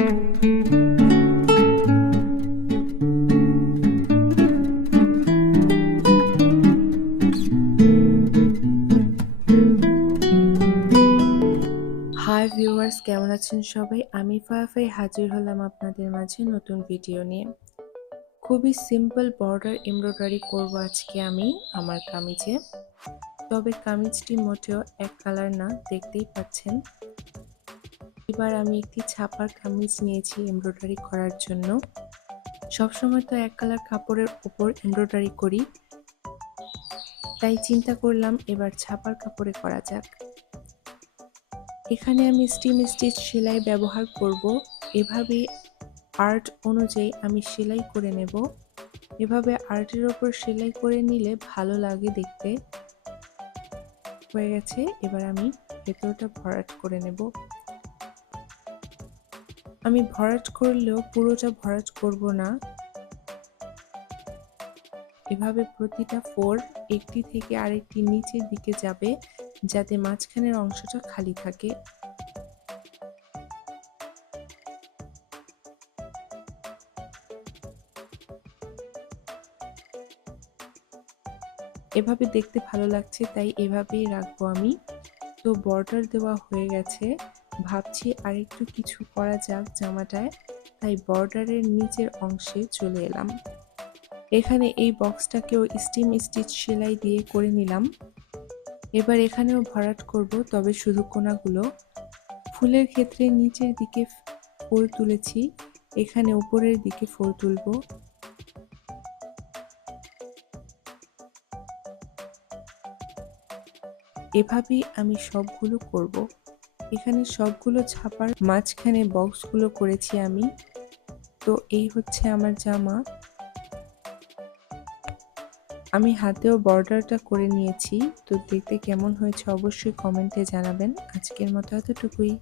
Hi viewers, কেমন আছেন সবাই? আমি ফায়াফাই হাজির হলাম আপনাদের মাঝে নতুন ভিডিও নিয়ে। খুবই সিম্পল বর্ডার এমব্রয়ডারি করব আজকে আমি আমার কামিজে। তবে কামিজটি মোটেও এক কালার না, দেখতেই পাচ্ছেন। এবার আমি একটি ছাপার কামিজ নিয়েছি এমব্রয়ডারি করার জন্য। সবসময় তো এক কালার কাপড়ের উপর এমব্রয়ডারি করি, তাই চিন্তা করলাম এবার ছাপার কাপড়ে করা যাক। এখানে আমি স্টিম স্টিচ সেলাই ব্যবহার করব। এভাবে আর্ট অনুযায়ী আমি সেলাই করে নেব। এভাবে আর্টের ওপর সেলাই করে নিলে ভালো লাগে দেখতে। হয়ে গেছে, এবার আমি ভেতরটা ভরাট করে নেব। আমি ভরাট করলেও পুরোটা ভরাট করব না। এভাবে প্রতিটা ফোল্ড একটি থেকে আরেকটি নিচের দিকে যাবে, যাতে মাঝখানের অংশটা খালি থাকে। এভাবে দেখতে ভালো লাগছে, তাই এভাবেই রাখবো আমি। তো বর্ডার দেওয়া হয়ে গেছে, ভাবছি আরেকটু কিছু করা যাক জামাটায়, তাই বর্ডারের নিচের অংশে চলে এলাম। এখানে এই বক্সটাকেও স্টিম স্টিচ সেলাই দিয়ে করে নিলাম। এবার এখানেও ভরাট করব, তবে শুধু কোনাগুলো। ফুলের ক্ষেত্রে নিচের দিকে ফুল তুলেছি, এখানে উপরের দিকে ফুল তুলব। এভাবেই আমি সবগুলো করব। এখানে সবগুলো ছাপার মাঝখানে বক্সগুলো করেছি আমি। তো এই হচ্ছে আমার জামা। আমি হাতেও বর্ডারটা করে নিয়েছি। তো দেখতে কেমন হয়েছে অবশ্যই কমেন্টে জানাবেন। আজকের মতো এতটুকুই।